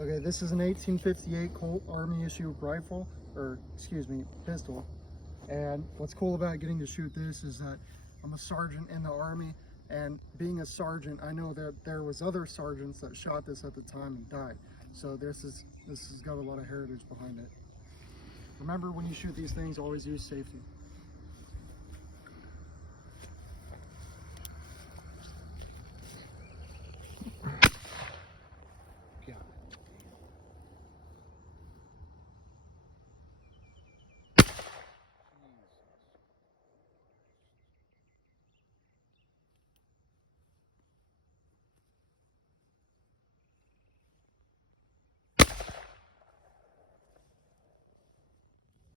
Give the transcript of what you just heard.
Okay, this is an 1858 Colt Army issue rifle, or excuse me, pistol. And what's cool about getting to shoot this is that I'm a sergeant in the Army, and being a sergeant, I know that there was other sergeants that shot this at the time and died. So this has got a lot of heritage behind it. Remember, when you shoot these things, always use safety.